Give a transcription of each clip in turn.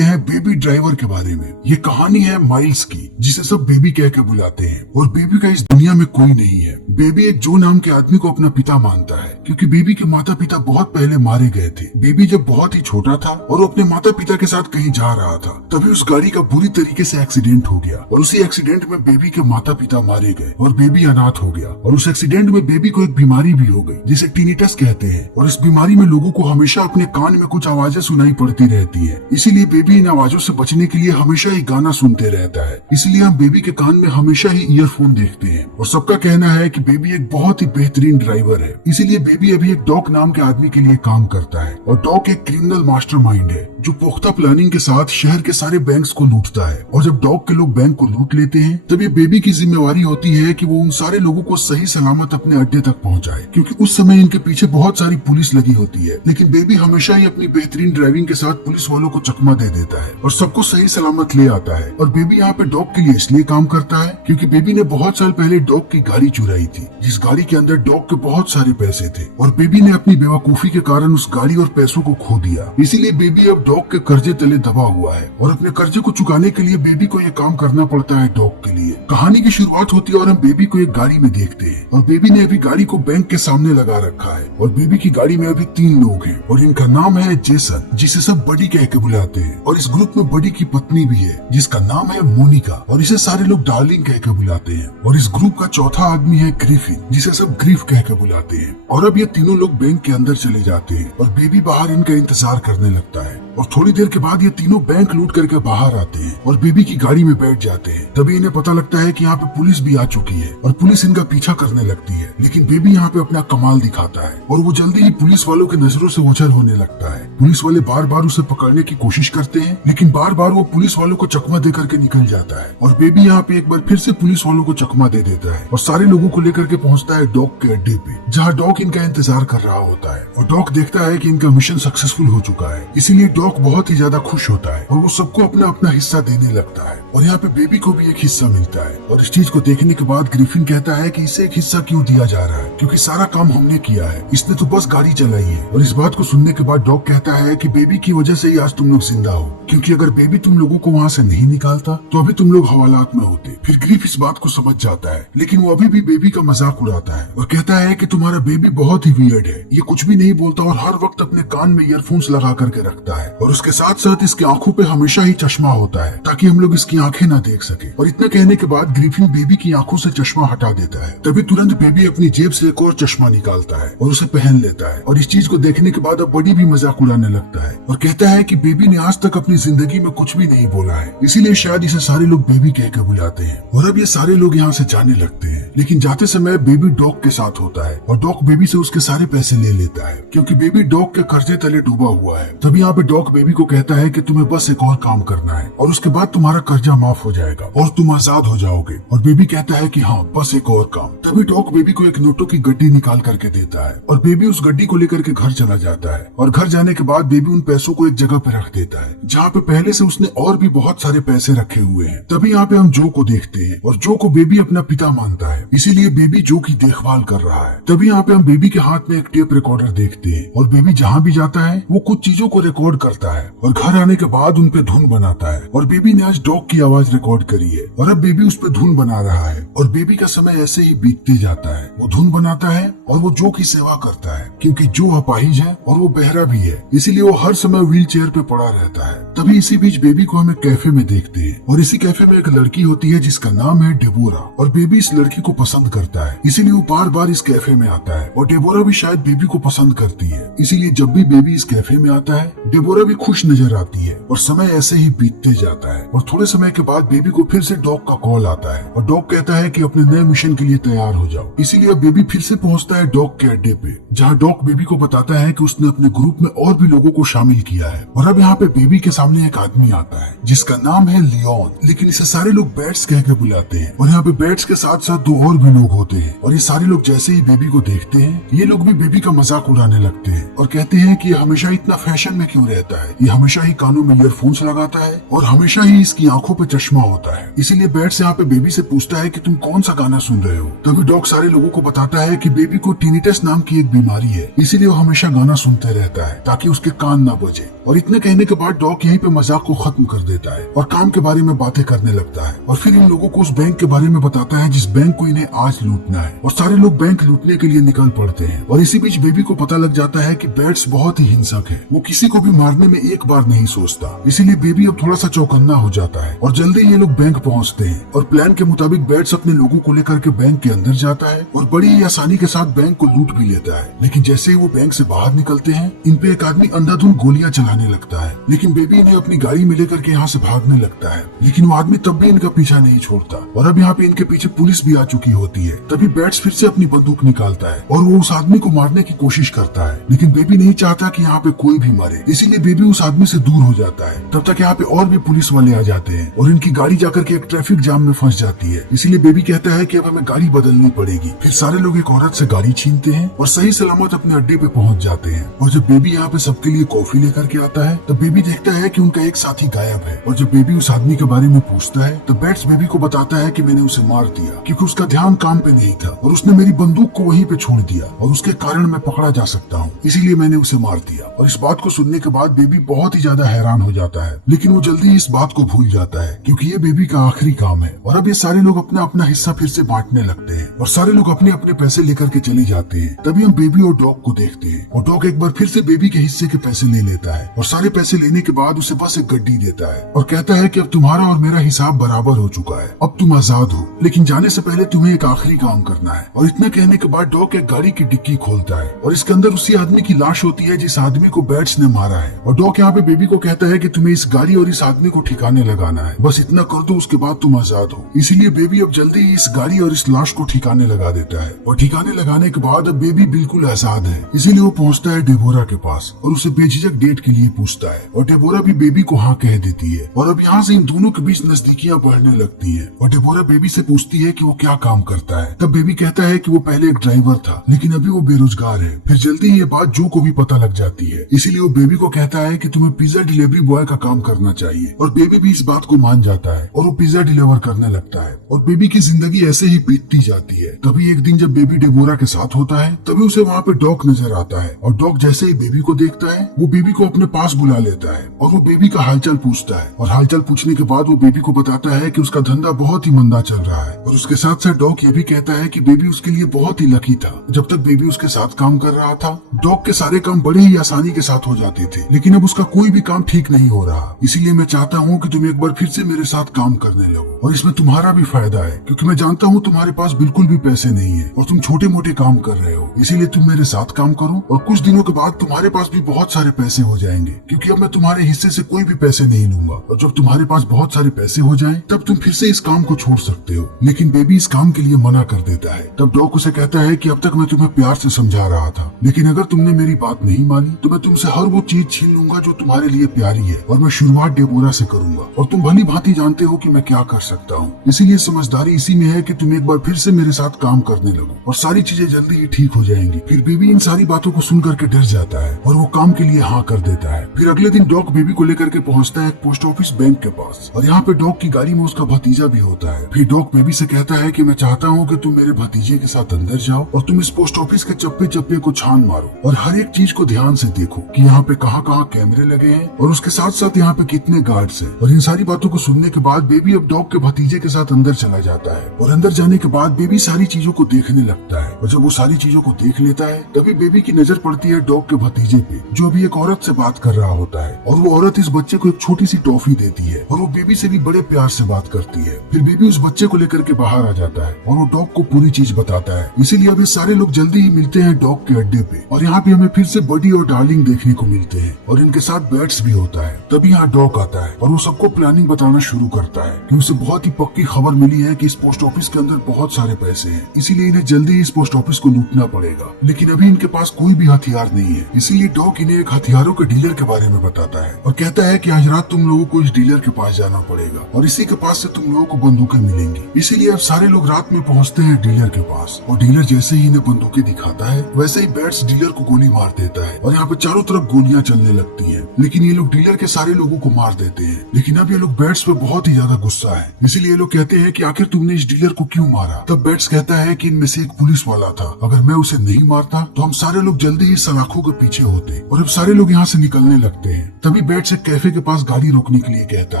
हैं baby driver के बारे में। ये कहानी है माइल्स की, जिसे सब बेबी कह के बुलाते हैं। और बेबी का इस दुनिया में कोई नहीं है। बेबी एक जो नाम के आदमी को अपना पिता मानता है, क्योंकि बेबी के माता पिता बहुत पहले मारे गए थे। बेबी जब बहुत ही छोटा था और वो अपने माता पिता के साथ कहीं जा रहा था, तभी उस गाड़ी का बुरी तरीके से एक्सीडेंट हो गया और उसी एक्सीडेंट में बेबी के माता पिता मारे गए और बेबी अनाथ हो गया। और उस एक्सीडेंट में बेबी को एक बीमारी भी हो गई, जिसे टिनिटस कहते हैं। और इस बीमारी में लोगों को हमेशा अपने कान में कुछ आवाजें सुनाई पड़ती रहती है। इसीलिए बेबी इन आवाजों से बचने के लिए हमेशा ही गाना सुनते रहता है। इसलिए हम बेबी के कान में हमेशा ही ईयरफोन देखते हैं। और सबका कहना है कि बेबी एक बहुत ही बेहतरीन ड्राइवर है। इसीलिए बेबी अभी एक डॉग नाम के आदमी के लिए काम करता है। और डॉग एक क्रिमिनल मास्टरमाइंड है, जो पुख्ता प्लानिंग के साथ शहर के सारे बैंक्स को लूटता है। और जब डॉग के लोग बैंक को लूट लेते हैं, तब ये बेबी की जिम्मेवारी होती है कि वो उन सारे लोगों को सही सलामत अपने अड्डे तक पहुंचाए, क्योंकि उस समय इनके पीछे बहुत सारी पुलिस लगी होती है। लेकिन बेबी हमेशा ही अपनी बेहतरीन ड्राइविंग के साथ पुलिस वालों को चकमा दे देता है और सबको सही सलामत ले आता है। और बेबी यहाँ पे डॉग के लिए इसलिए काम करता है क्योंकि बेबी ने बहुत साल पहले डॉग की गाड़ी चुराई थी, जिस गाड़ी के अंदर डॉग के बहुत सारे पैसे थे। और बेबी ने अपनी बेवकूफी के कारण उस गाड़ी और पैसों को खो दिया। इसीलिए बेबी अब डॉग के कर्जे तले दबा हुआ है और अपने कर्जे को चुकाने के लिए बेबी को ये काम करना पड़ता है डॉग के लिए। कहानी की शुरुआत होती है और हम बेबी को एक गाड़ी में देखते हैं। और बेबी ने अभी गाड़ी को बैंक के सामने लगा रखा है। और बेबी की गाड़ी में अभी 3 लोग हैं और इनका नाम है जेसन, जिसे सब बडी कह के बुलाते हैं। और इस ग्रुप में बडी की पत्नी भी है, जिसका नाम है मोनिका, और इसे सारे लोग डार्लिंग कह के बुलाते हैं। और इस ग्रुप का चौथा आदमी है ग्रिफिन, जिसे सब ग्रीफ कह के बुलाते हैं। और अब ये तीनों लोग बैंक के अंदर चले जाते हैं और बेबी बाहर इनका इंतजार करने लगता है। और थोड़ी देर के बाद ये तीनों बैंक लूट करके बाहर आते हैं और बेबी की गाड़ी में बैठ जाते हैं। तभी इन्हें पता लगता है कि यहाँ पे पुलिस भी आ चुकी है और पुलिस इनका पीछा करने लगती है। लेकिन बेबी यहाँ पे अपना कमाल दिखाता है और वो जल्दी ही पुलिस वालों के नजरों से ओझल होने लगता है। पुलिस वाले बार बार उसे पकड़ने की कोशिश करते हैं, लेकिन बार बार वो पुलिस वालों को चकमा दे करके निकल जाता है। और बेबी यहाँ पे एक बार फिर से पुलिस वालों को चकमा दे देता है और सारे लोगों को लेकर के पहुँचता है डॉग के अड्डे पे, जहाँ डॉग इनका इंतजार कर रहा होता है। और डॉग देखता है कि इनका मिशन सक्सेसफुल हो चुका है, इसीलिए डॉग बहुत ही ज्यादा खुश होता है और वो सबको अपना अपना हिस्सा देने लगता है। और यहाँ पे बेबी को भी एक हिस्सा मिलता है। और इस चीज को देखने के बाद ग्रिफिन कहता है कि इसे एक हिस्सा क्यों दिया जा रहा है, क्योंकि सारा काम हमने किया है, इसने तो बस गाड़ी चलाई है। और इस बात को सुनने के बाद डॉग कहता है कि बेबी की वजह से ही आज तुम लोग जिंदा हो, क्योंकि अगर बेबी तुम लोगों को वहाँ से नहीं निकालता तो अभी तुम लोग हवालात में होते। फिर ग्रीफ इस बात को समझ जाता है, लेकिन वो अभी भी बेबी का मजाक उड़ाता है और कहता है कि तुम्हारा बेबी बहुत ही वियर्ड है, ये कुछ भी नहीं बोलता और हर वक्त अपने कान में ईयरफोन्स लगा करके रखता है। और उसके साथ साथ इसकी आंखों पे हमेशा ही चश्मा होता है, ताकि हम लोग इसकी आंखें ना देख सके। और इतना कहने के बाद ग्रिफिन बेबी की आंखों से चश्मा हटा देता है। तभी तुरंत बेबी अपनी जेब से एक और चश्मा निकालता है और उसे पहन लेता है। और इस चीज को देखने के बाद अब बड़ी भी मजाक उड़ाने लगता है और कहता है कि बेबी ने आज तक अपनी जिंदगी में कुछ भी नहीं बोला है, इसीलिए शायद इसे सारे लोग बेबी कह के बुलाते हैं। और अब ये सारे लोग यहाँ से जाने लगते हैं, लेकिन जाते समय बेबी डॉग के साथ होता है और डॉग बेबी से उसके सारे पैसे ले लेता है, क्योंकि बेबी डॉग के कर्जे तले डूबा हुआ है। तभी यहाँ पे डॉग बेबी को कहता है कि तुम्हें बस एक और काम करना है और उसके बाद तुम्हारा कर्जा माफ हो जाएगा और तुम आजाद हो जाओगे। और बेबी कहता है कि हाँ, बस एक और काम। तभी डॉग बेबी को एक नोटों की गड्डी निकाल करके देता है और बेबी उस गड्डी को लेकर के घर चला जाता है। और घर जाने के बाद बेबी उन पैसों को एक जगह पे रख देता है, जहाँ पे पहले से उसने और भी बहुत सारे पैसे रखे हुए हैं। तभी यहाँ पे हम जो को देखते हैं और जो को बेबी अपना पिता मानता है, इसीलिए बेबी जो की देखभाल कर रहा है। तभी यहाँ पे हम बेबी के हाथ में एक टेप रिकॉर्डर देखते हैं और बेबी जहाँ भी जाता है वो कुछ चीजों को रिकॉर्ड करता है और घर आने के बाद उन पे धुन बनाता है। और बेबी ने आज डॉग की आवाज रिकॉर्ड करी है और अब बेबी उस पे धुन बना रहा है। और बेबी का समय ऐसे ही बीतते जाता है। वो धुन बनाता है और वो जो की सेवा करता है, क्योंकि जो अपाहिज है और वो बहरा भी है, इसीलिए वो हर समय व्हील चेयर पे पड़ा रहता है। तभी इसी बीच बेबी को हम एक कैफे में देखते हैं और इसी कैफे में एक लड़की होती है जिसका नाम है डेबोरा। और बेबी इस लड़की को पसंद करता है, इसीलिए वो बार बार इस कैफे में आता है। और डेबोरा भी शायद बेबी को पसंद करती है, इसीलिए जब भी बेबी इस कैफे में आता है डेबोरा भी खुश नजर आती है। और समय ऐसे ही बीतते जाता है और थोड़े समय के बाद बेबी को फिर से डॉग का कॉल आता है और डॉग कहता है कि अपने नए मिशन के लिए तैयार हो जाओ। इसीलिए बेबी फिर से पहुंचता है डॉग के अड्डे पे, जहाँ डॉग बेबी को बताता है कि उसने अपने ग्रुप में और भी लोगों को शामिल किया है। और अब यहाँ पे बेबी के सामने एक आदमी आता है जिसका नाम है लियोन, लेकिन इसे सारे लोग बैट्स कह के बुलाते हैं। और यहाँ पे बैट्स के साथ साथ 2 और भी लोग होते हैं और ये सारे लोग जैसे ही बेबी को देखते हैं ये लोग भी बेबी का मजाक उड़ाने लगते हैं और कहते हैं कि ये हमेशा इतना फैशन में क्यों रहता है, ये हमेशा ही कानों में ईयरफोन्स लगाता है और हमेशा ही इसकी आंखों पे चश्मा होता है। इसीलिए बैट्स यहाँ पे बेबी से पूछता है कि तुम कौन सा गाना सुन रहे हो। तभी डॉग सारे लोगों को बताता है कि बेबी को टिनिटस नाम की एक बीमारी है, इसीलिए वो हमेशा गाना सुनते रहता है ताकि उसके कान ना बजे। और इतने कहने के बाद डॉग यहीं पे मजाक को खत्म कर देता है और काम के बारे में बातें करने लगता है और फिर इन लोगों को उस बैंक के बारे में बताता है जिस बैंक को इन्हें आज लूटना है। और सारे लोग बैंक लूटने के लिए निकल पड़ते हैं। और इसी बीच बेबी को पता लग जाता है कि बैट्स बहुत ही हिंसक है, वो किसी को भी मारने में एक बार नहीं सोचता। इसीलिए बेबी अब थोड़ा सा चौकन्ना हो जाता है और जल्दी ये लोग बैंक पहुंचते हैं। और प्लान के मुताबिक बैट्स अपने लोगों को लेकर के बैंक के अंदर जाता है और बड़ी ही आसानी के साथ बैंक को लूट भी लेता है। लेकिन जैसे ही वो बैंक से बाहर निकलते हैं, इन पे एक आदमी अंधाधुंध गोलियां चलाने लगता है। लेकिन बेबी इन्हें अपनी गाड़ी में लेकर के यहाँ से भागने लगता है, लेकिन वो आदमी तब भी इनका पीछा नहीं छोड़ता। और अब यहाँ पे इनके पीछे पुलिस भी आ चुकी होती है। तभी बैट्स फिर से अपनी बंदूक निकालता है और वो उस आदमी को मारने की कोशिश करता है, लेकिन बेबी नहीं चाहता कि यहाँ पे कोई भी मरे। इसीलिए बेबी उस आदमी से दूर हो जाता है। तब तक यहाँ पे और भी पुलिस वाले आ जाते हैं और इनकी गाड़ी जाकर के एक ट्रैफिक जाम में फंस जाती है। इसीलिए बेबी कहता है कि अब हमें गाड़ी बदलनी पड़ेगी। फिर सारे लोग एक औरत से गाड़ी छीनते हैं और सही सलामत अपने अड्डे पे पहुंच जाते हैं। और जब बेबी यहाँ पे सबके लिए कॉफी लेकर के आता है, तब बेबी देखता है कि उनका एक साथी गायब है। और जब बेबी उस आदमी के बारे में पूछता है, तो बैट्स बेबी को बताता है कि मैंने उसे मार दिया क्योंकि उसका ध्यान काम पे नहीं था और उसने मेरी बंदूक को वहीं पे छोड़ दिया और उसके कारण मैं पकड़ा जा सकता हूँ, इसीलिए मैंने उसे मार दिया। और इस बात को सुनने के बाद बेबी बहुत ही ज्यादा हैरान हो जाता है, लेकिन वो जल्दी इस बात को भूल जाता है क्योंकि ये बेबी का आखिरी काम है। और अब ये सारे लोग अपना अपना हिस्सा फिर से बांटने लगते हैं और सारे लोग अपने अपने पैसे लेकर के चले जाते हैं। तभी हम बेबी और डॉग को देखते हैं और डॉग एक बार फिर से बेबी के हिस्से के पैसे ले लेता है और सारे पैसे लेने के बाद उसे बस एक गड्डी देता है और कहता है कि अब तुम्हारा और मेरा हिसाब बराबर हो चुका है, अब तुम आजाद हो, लेकिन जाने से पहले तुम्हें एक आखिरी काम करना है। और इतना कहने के बाद डॉग एक गाड़ी की डिक्की खोलता है और इसके अंदर उसी आदमी की लाश होती है जिस आदमी को बैट्स ने मारा है। और डॉग यहाँ पे बेबी को कहता है कि तुम्हें इस गाड़ी और इस आदमी को ठिकाने लगाना है, बस इतना कर दो, उसके बाद तुम आजाद हो। इसीलिए बेबी अब जल्दी ही इस गाड़ी और इस लाश को ठिकाने लगा देता है और ठिकाने लगाने के बाद अब बेबी बिल्कुल आजाद है। इसीलिए वो पहुंचता है डेबोरा के पास और उसे बेझिझक डेट के लिए पूछता है और डेबोरा भी बेबी को हाँ कह देती है। और अब यहाँ से इन दोनों के बीच नजदीकियां बढ़ने लगती हैं और डेबोरा बेबी से पूछती है कि वो क्या काम करता है। तब बेबी कहता है कि वो पहले एक ड्राइवर था लेकिन अभी वो बेरोजगार है। फिर जल्दी ही ये बात जो को भी पता लग जाती है, इसीलिए वो बेबी को कहता है कि तुम्हें पिज्जा डिलीवरी बॉय का काम करना चाहिए। और बेबी भी इस बात को मान जाता है और वो पिज्जा डिलीवर करने लगता है और बेबी की जिंदगी ऐसे ही बीतती जाती है। तभी एक दिन जब बेबी डेबोरा के साथ होता है, तभी उसे वहाँ पे डॉग नजर आता है और डॉग जैसे ही बेबी को देखता है, वो बेबी को अपने पास बुला लेता है और वो बेबी का हालचाल पूछता है। और हालचाल पूछने के बाद वो बेबी को बताता है कि उसका धंधा बहुत ही मंदा चल रहा है। और उसके साथ साथ डॉग ये भी कहता है कि बेबी उसके लिए बहुत ही लकी था। जब तक बेबी उसके साथ काम कर रहा था, डॉग के सारे काम बड़े ही आसानी के साथ हो जाते थे, लेकिन अब उसका कोई भी काम ठीक नहीं हो रहा। इसीलिए मैं चाहता हूँ कि तुम एक बार फिर से मेरे साथ काम करने लगो और इसमें तुम्हारा भी फायदा है क्योंकि मैं जानता हूँ तुम्हारे पास बिल्कुल भी पैसे नहीं है और तुम छोटे मोटे काम कर रहे हो। इसीलिए तुम मेरे साथ काम करो और कुछ दिनों के बाद तुम्हारे पास भी बहुत सारे पैसे हो जाएंगे क्योंकि अब मैं तुम्हारे हिस्से से कोई भी पैसे नहीं लूंगा। और जब तुम्हारे पास बहुत सारे पैसे हो जाएं, तब तुम फिर से इस काम को छोड़ सकते हो। लेकिन बेबी इस काम के लिए मना कर देता है। तब डॉग उसे कहता है कि अब तक मैं तुम्हें प्यार से समझा रहा था, लेकिन अगर तुमने मेरी बात नहीं मानी तो मैं तुमसे हर वो चीज छीन लूंगा जो तुम्हारे लिए प्यारी है और मैं शुरुआत डेबोरा से करूंगा और तुम भली भांति जानते हो कि मैं क्या कर सकता हूँ। इसीलिए समझदारी इसी में है कि तुम एक बार फिर से मेरे साथ काम करने लगो और सारी चीजें जल्दी ही ठीक हो जाएंगी। फिर बेबी इन सारी बातों को सुन करके डर जाता है और वो काम के लिए हाँ कर देता है। फिर अगले दिन डॉग बेबी को लेकर के पहुंचता है पोस्ट ऑफिस बैंक के पास और यहाँ पे डॉग की गाड़ी में उसका भतीजा भी होता है। फिर डॉग बेबी से कहता है कि मैं चाहता हूँ कि तुम मेरे भतीजे के साथ अंदर जाओ और तुम इस पोस्ट ऑफिस के चप्पे चप्पे को छान मारो और हर एक चीज को ध्यान से देखो कि यहाँ पे कहाँ कहाँ कैमरे लगे हैं और उसके साथ साथ यहाँ पे कितने गार्ड्स हैं। और इन सारी बातों को सुनने के बाद बेबी अब डॉग के भतीजे के साथ अंदर चला जाता है और अंदर जाने के बाद बेबी सारी चीजों को देखने लगता है और जब वो सारी चीजों को देख लेता है, तभी बेबी की नजर पड़ती है डॉग के भतीजे पे जो अभी एक औरत से बात कर रहा होता है और वो औरत इस बच्चे को एक छोटी सी टॉफी देती है और वो बेबी से भी बड़े प्यार से बात करती है। फिर बेबी उस बच्चे को लेकर के बाहर आ जाता है और वो डॉग को पूरी चीज बताता है। इसीलिए अब ये सारे लोग जल्दी ही मिलते हैं डॉग के अड्डे पे और यहाँ पे हमें फिर से बडी और डार्लिंग देखने को मिलते हैं और इनके साथ बैट्स भी होता है। तभी यहाँ डॉग आता है और वो सबको प्लानिंग बताना शुरू करता है कि उसे बहुत ही पक्की खबर मिली है कि इस पोस्ट ऑफिस के अंदर बहुत सारे पैसे हैं, इसीलिए इन्हें जल्दी इस पोस्ट ऑफिस को लूटना पड़ेगा। लेकिन अभी इनके पास कोई भी हथियार नहीं है, इसीलिए डॉग इन्हें एक हथियारों के डीलर के बारे में बताता है और कहता है कि आज रात तुम लोगों को इस डीलर के पास जाना पड़ेगा और इसी के पास से तुम लोगों को बंदूकें मिलेंगी। इसीलिए अब सारे लोग रात में पहुंचते हैं डीलर के पास और डीलर जैसे ही इन्हें बंदूकें दिखाता है, वैसे ही बैट्स डीलर को गोली मार देता है और यहाँ पे चारों तरफ गोलियां चलने लगती हैं। लेकिन ये लोग डीलर करके सारे लोगों को मार देते हैं। लेकिन अब ये लोग बैट्स पे बहुत ही ज्यादा गुस्सा है, इसीलिए ये लोग कहते हैं कि आखिर तुमने इस डीलर को क्यों मारा। तब बैट्स कहता है कि इनमें से एक पुलिस वाला था, अगर मैं उसे नहीं मारता तो हम सारे लोग जल्दी ही सलाखों के पीछे होते। और अब सारे लोग यहाँ से निकलने लगते हैं। तभी बैट्स एक कैफे के पास गाड़ी रोकने के लिए कहता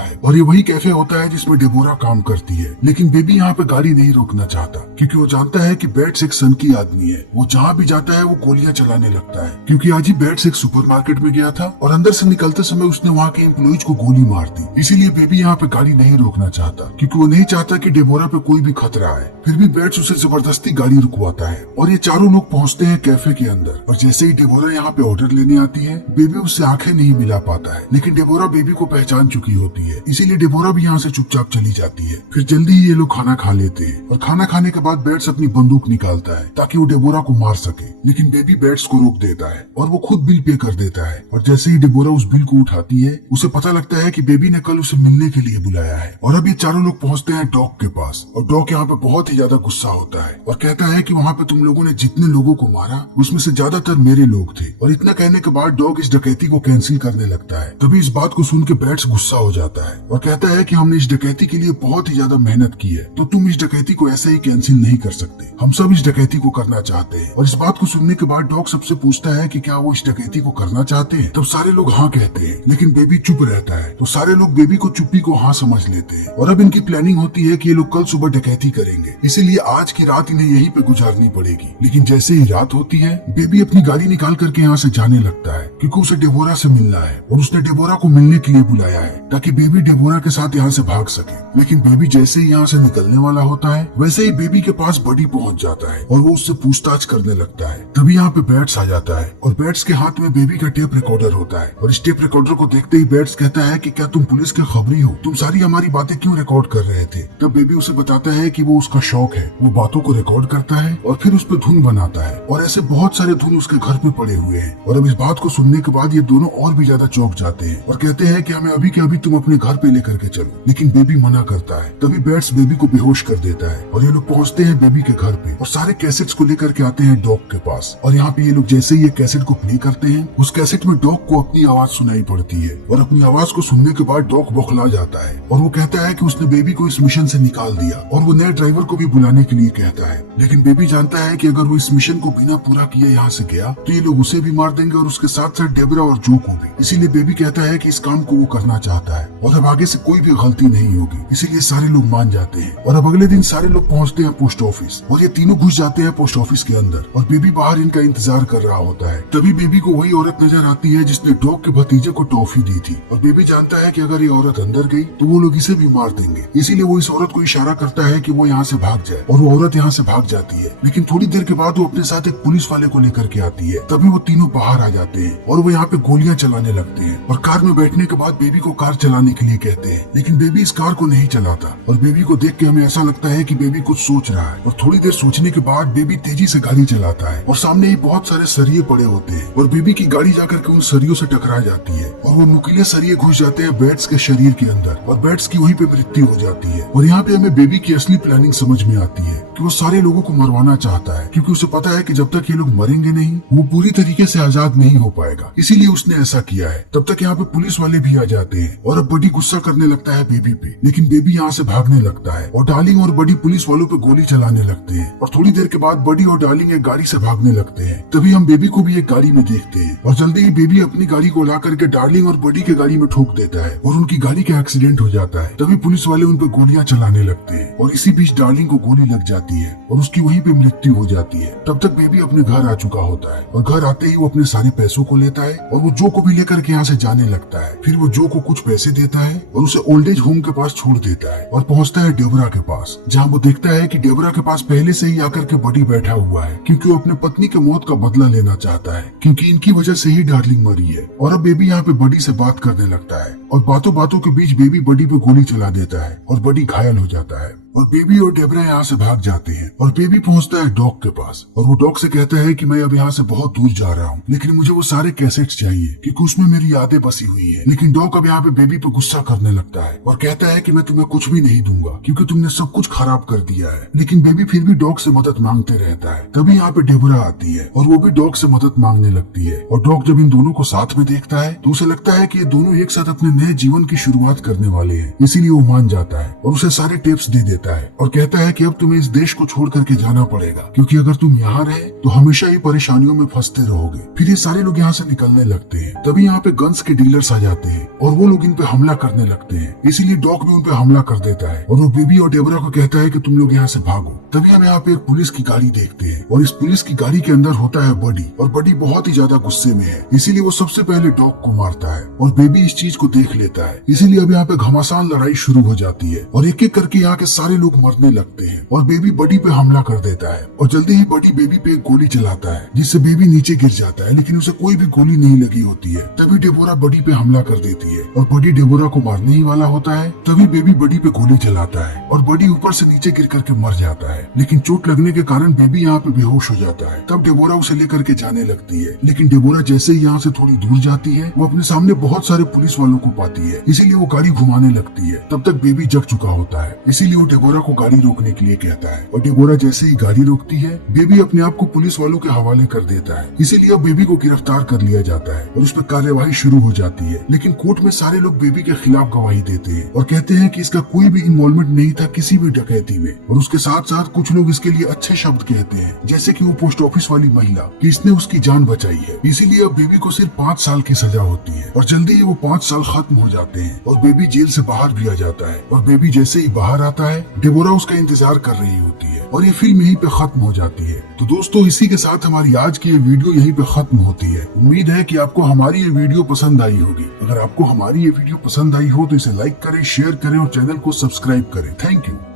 है, और ये वही कैफे होता है जिसमें डेबोरा काम करती है। लेकिन बेबी यहाँ पे गाड़ी नहीं रोकना चाहता, क्योंकि वो जानता है कि बैट्स एक सनकी आदमी है। वो जहाँ भी जाता है वो गोलियां चलाने लगता है, क्योंकि आज ही बैट्स एक सुपरमार्केट में गया था और अंदर से निकलते समय उसने वहाँ के एम्प्लॉइज को गोली मार दी। इसीलिए बेबी यहाँ पे गाड़ी नहीं रोकना चाहता, क्योंकि वो नहीं चाहता कि डेबोरा पे कोई भी खतरा है। फिर भी बैट्स उसे जबरदस्ती गाड़ी रुकवाता है और ये चारों लोग पहुँचते हैं कैफे के अंदर। और जैसे ही डेबोरा यहाँ पे ऑर्डर लेने आती है, बेबी उससे आंखें नहीं मिला पाता है। लेकिन डेबोरा बेबी को पहचान चुकी होती है, इसीलिए डेबोरा भी यहाँ से चुपचाप चली जाती है। फिर जल्दी ही ये लोग खाना खा लेते हैं और खाना खाने के बाद बैट्स अपनी बंदूक निकालता है ताकि वो डेबोरा को मार सके। लेकिन बेबी बैट्स को रोक देता है और वो खुद बिल पे कर देता है। और जैसे ही डेबोरा उस बिल को उठाती है, उसे पता लगता है कि बेबी ने कल उसे मिलने के लिए बुलाया है। और अब ये चारों लोग पहुँचते हैं डॉग के पास और डॉग यहाँ पे बहुत ही ज्यादा गुस्सा होता है और कहता है कि वहाँ पे तुम लोगों ने जितने लोगों को मारा उसमें से ज्यादातर मेरे लोग थे। और इतना कहने के बाद डॉग इस डकैती को कैंसिल करने लगता है। तभी इस बात को सुन के बैट्स गुस्सा हो जाता है और कहता है कि हमने इस डकैती के लिए बहुत ही ज्यादा मेहनत की है, तो तुम इस डकैती को ऐसे ही कैंसिल नहीं कर सकते। हम सब इस डकैती को करना चाहते हैं। और इस बात को सुनने के बाद डॉग सबसे पूछता है कि क्या वो इस डकैती को करना चाहते हैं। तब सारे लोग हाँ कहते हैं, लेकिन बेबी चुप रहता है। तो सारे लोग बेबी को चुप्पी को हाँ समझ लेते हैं और अब इनकी प्लानिंग होती है कि ये लोग कल सुबह डकैती करेंगे, इसीलिए आज की रात इन्हें यहीं पे गुजारनी पड़ेगी। लेकिन जैसे ही रात होती है, बेबी अपनी गाड़ी निकाल करके यहाँ से जाने लगता है, क्योंकि उसे डेबोरा से मिलना है और उसने डेबोरा को मिलने के लिए बुलाया है ताकि बेबी डेबोरा के साथ यहाँ से भाग सके। लेकिन बेबी जैसे ही यहाँ से निकलने वाला होता है, वैसे ही बेबी के पास बडी पहुँच जाता है और वो उससे पूछताछ करने लगता है। तभी यहाँ पे बैट्स आ जाता है और बैट्स के हाथ में बेबी का टेप रिकॉर्डर होता है। और इस टेप रिकॉर्डर को देखते ही बैट्स कहता है कि क्या तुम पुलिस के खबरी हो, तुम सारी हमारी बातें क्यों रिकॉर्ड कर रहे थे। तब बेबी उसे बताता है कि वो उसका शौक है, वो बातों को रिकॉर्ड करता है और फिर उस पर धुन बनाता है। और ऐसे बहुत सारे धुन उसके घर पे पड़े हुए हैं। और अब इस बात को सुनने के बाद ये दोनों और भी ज्यादा चौंक जाते हैं और कहते हैं कि हमें अभी के अभी तुम अपने घर पे लेकर के चलो। लेकिन बेबी मना करता है। तभी बैट्स बेबी को बेहोश कर देता है और ये लोग पहुंचते हैं बेबी के घर पे और सारे कैसेट्स को लेकर के आते हैं डॉग के पास। और यहाँ पे ये लोग जैसे ही ये कैसेट को प्ले करते हैं, उस कैसेट में डॉग को अपनी आवाज सुनाई पड़ती है और अपनी आवाज को सुनने के बाद डॉग बौखला जाता है और वो कहता है कि उसने बेबी को इस मिशन से निकाल दिया और वो नए ड्राइवर को भी बुलाने के लिए कहता है। लेकिन बेबी जानता है कि अगर वो इस मिशन को बिना पूरा किए यहाँ से गया तो ये लोग उसे भी मार देंगे और उसके साथ साथ डेबरा और जो को भी। इसीलिए बेबी कहता है कि इस काम को वो करना चाहता है और अब आगे से कोई भी गलती नहीं होगी। इसीलिए सारे लोग मान जाते हैं और अब अगले दिन सारे लोग पहुँचते हैं पोस्ट ऑफिस और ये तीनों घुस जाते हैं पोस्ट ऑफिस के अंदर और बेबी बाहर इनका इंतजार कर रहा होता है। तभी बेबी को वही औरत नजर आती है जिसने डॉग के भतीजे को टॉफी दी थी और बेबी जानता है कि अगर ये औरत अंदर गई तो वो लोग इसे भी मार देंगे। इसीलिए वो इस औरत को इशारा करता है कि वो यहाँ से भाग जाए और वो औरत यहाँ से भाग जाती है। लेकिन थोड़ी देर के बाद वो अपने साथ एक पुलिस वाले को लेकर के आती है। तभी वो तीनों बाहर आ जाते हैं और वो यहाँ पे गोलियां चलाने लगते हैं और कार में बैठने के बाद बेबी को कार चलाने के लिए कहते हैं। लेकिन बेबी इस कार को नहीं चलाता और बेबी को देख के हमें ऐसा लगता है कि बेबी कुछ सोच रहा है। और थोड़ी देर सोचने के बाद बेबी तेजी से गाड़ी चलाता है और सामने ही बहुत सारे सरिये पड़े होते हैं और बेबी की गाड़ी जाकर के उन सरियों से टकरा जाती है और वो नुकीले सरिये घुस जाते हैं बैट्स के शरीर के अंदर और बैट्स की वहीं पे मृत्यु हो जाती है। और यहाँ पे हमें बेबी की असली प्लानिंग समझ में आती है कि वो सारे लोगों को मरवाना चाहता है, क्योंकि उसे पता है कि जब तक ये लोग मरेंगे नहीं वो पूरी तरीके से आजाद नहीं हो पाएगा। इसीलिए उसने ऐसा किया है। तब तक यहाँ पे पुलिस वाले भी आ जाते हैं और अब बडी गुस्सा करने लगता है बेबी पे। लेकिन बेबी यहाँ से भागने लगता है और डार्लिंग और बडी पुलिस वालों पे गोली चलाने लगते हैं और थोड़ी देर के बाद बडी और डार्लिंग एक गाड़ी से भागने लगते हैं। तभी हम बेबी को भी एक गाड़ी में देखते हैं और जल्दी ही बेबी अपनी गाड़ी को ला करके डार्लिंग और बडी के गाड़ी में ठोक देता है और उनकी गाड़ी का एक्सीडेंट हो जाता है। तभी पुलिस वाले उन पे गोलियां चलाने लगते हैं और इसी बीच डार्लिंग को गोली लग जाती है और उसकी वहीं पे मृत्यु हो जाती है। तब तक बेबी अपने घर आ चुका होता है और घर आते ही वो अपने सारे पैसों को लेता है और वो जो को भी लेकर के यहाँ से जाने लगता है। फिर वो जो को कुछ पैसे देता है और उसे ओल्ड एज होम के पास छोड़ देता है और पहुँचता है डेबरा के पास, जहाँ वो देखता है कि डेबरा के पास पहले से ही आकर के बडी बैठा हुआ है, क्योंकि वो अपने पत्नी के मौत का बदला लेना चाहता है, क्योंकि इनकी वजह से ही डार्लिंग मरी है। और अब बेबी यहाँ पे बडी से बात करने लगता है और बातों बातों के बीच बेबी बडी पे गोली चला देता है और बडी घायल हो जाता है। और बेबी और डेबरा यहाँ से भाग जाते हैं और बेबी पहुंचता है डॉग के पास और वो डॉग से कहता है कि मैं अब यहाँ से बहुत दूर जा रहा हूँ, लेकिन मुझे वो सारे कैसेट्स चाहिए क्योंकि उसमें मेरी यादें बसी हुई है। लेकिन डॉग अब यहाँ पे बेबी पे गुस्सा करने लगता है और कहता है कि मैं तुम्हें कुछ भी नहीं दूंगा क्योंकि तुमने सब कुछ खराब कर दिया है। लेकिन बेबी फिर भी डॉग से मदद मांगते रहता है। तभी यहाँ पे डेबरा आती है और वो भी डॉग से मदद मांगने लगती है और डॉग जब इन दोनों को साथ में देखता है तो उसे लगता है कि ये दोनों एक साथ अपने नए जीवन की शुरुआत करने वाले हैं, इसीलिए वो मान जाता है और उसे सारे टिप्स दे देता है और कहता है कि अब तुम्हें इस देश को छोड़ करके जाना पड़ेगा क्योंकि अगर तुम यहाँ रहे तो हमेशा ही परेशानियों में फंसते रहोगे। फिर ये सारे लोग यहाँ से निकलने लगते हैं। तभी यहाँ पे गन्स के डीलर्स आ जाते हैं और वो लोग इन पे हमला करने लगते हैं, इसीलिए डॉग भी उन पे हमला कर देता है और वो बेबी और डेबरा को कहता है कि तुम लोग यहाँ से भागो। तभी हम यहाँ पे एक पुलिस की गाड़ी देखते हैं और इस पुलिस की गाड़ी के अंदर होता है बडी और बडी बहुत ही ज्यादा गुस्से में है, इसीलिए वो सबसे पहले डॉग को मारता है और बेबी इस चीज को देख लेता है। इसीलिए अब यहाँ पे घमासान लड़ाई शुरू हो जाती है और एक एक करके यहाँ के सारे लोग मरने लगते हैं और बेबी बडी पे हमला कर देता है और जल्दी ही बडी बेबी पे एक गोली चलाता है जिससे बेबी नीचे गिर जाता है, लेकिन उसे कोई भी गोली नहीं लगी होती है। तभी डेबोरा बडी पे हमला कर देती है और बडी डेबोरा को मारने ही वाला होता है। तभी बेबी बडी पे गोली चलाता है और बडी ऊपर से नीचे गिर करके मर जाता है, लेकिन चोट लगने के कारण बेबी यहाँ पे बेहोश हो जाता है। तब डेबोरा उसे लेकर के जाने लगती है, लेकिन डेबोरा जैसे ही यहाँ से थोड़ी दूर जाती है वो अपने सामने बहुत सारे पुलिस वालों को पाती है, इसीलिए वो गाड़ी घुमाने लगती है। तब तक बेबी जग चुका होता है, इसीलिए वो डेबोरा को गाड़ी रोकने के लिए कहता है और डेबोरा जैसे ही गाड़ी रोकती है बेबी अपने आप को पुलिस वालों के हवाले कर देता है। इसीलिए अब बेबी को गिरफ्तार कर लिया जाता है और उस पर कार्यवाही शुरू हो जाती है। लेकिन कोर्ट में सारे लोग बेबी के खिलाफ गवाही देते हैं और कहते हैं कि इसका कोई भी इन्वॉल्वमेंट नहीं था किसी भी डकैती में, और उसके साथ साथ कुछ लोग इसके लिए अच्छे शब्द कहते हैं जैसे कि वो पोस्ट ऑफिस वाली महिला कि इसने उसकी जान बचाई है। इसीलिए अब बेबी को सिर्फ 5 साल की सजा होती है और जल्दी ही वो 5 साल खत्म हो जाते हैं और बेबी जेल से बाहर भी आ जाता है। और बेबी जैसे ही बाहर आता है डेबोरा उसका इंतजार कर रही होती है और ये फिल्म यहीं पे खत्म हो जाती है। तो दोस्तों इसी के साथ हमारी आज की ये वीडियो यहीं पे खत्म होती है। उम्मीद है कि आपको हमारी ये वीडियो पसंद आई होगी। अगर आपको हमारी ये वीडियो पसंद आई हो तो इसे लाइक करें, शेयर करें और चैनल को सब्सक्राइब करें। Thank you.